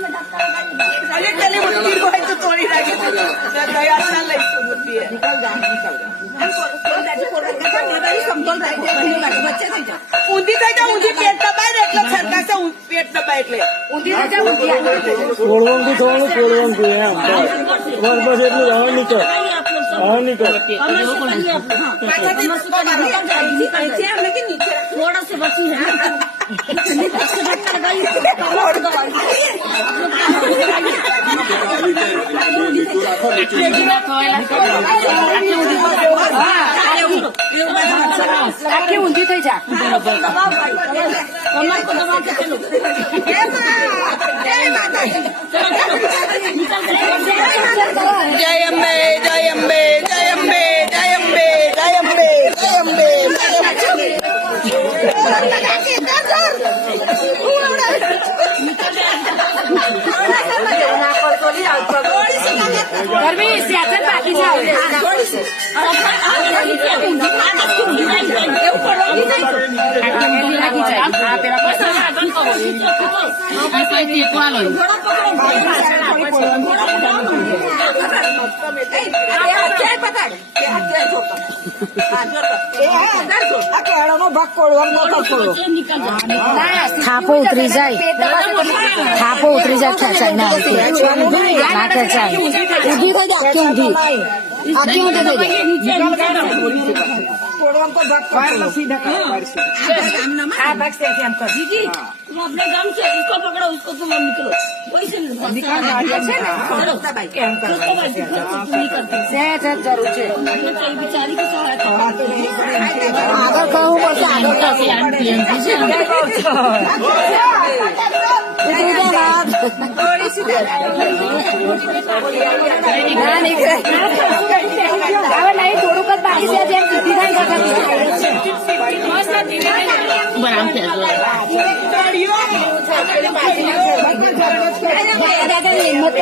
अरे चले मुट्ठी को तो तोड़ी लागे दया ना लईશું मुट्ठी ઊંધી થઈ જાવ ઊંધી પેટ દબાય ને એટલે સરકાર છે પેટ દબાય એટલે ઊંધી થઈ જાવ છોડવાનું થોડું છોડવાનું એમ બસ બસ એટલું હવે નીકળ थोड़ा से बची है આખી ઊંધી થઈ જા कमर को दबा के चलो જય અંબે જય અંબે જય અંબે જય અંબે જય અંબે જય અંબે ગરમી સિયાસત બાકી છે થાપો ઉતરી જાય ખેંચાય ના ખેંચાય ઊંધી તો આખી ઊંધી तुम अपने गांव से इसको पकड़ो उसको तुम निकलो वही से જરૂર છે बिचारी को सहायता આગળ કહું પડશે આગળ હવે નહીં થોડુંક જ બાકી છે જેમ સીધી થાય હિંમત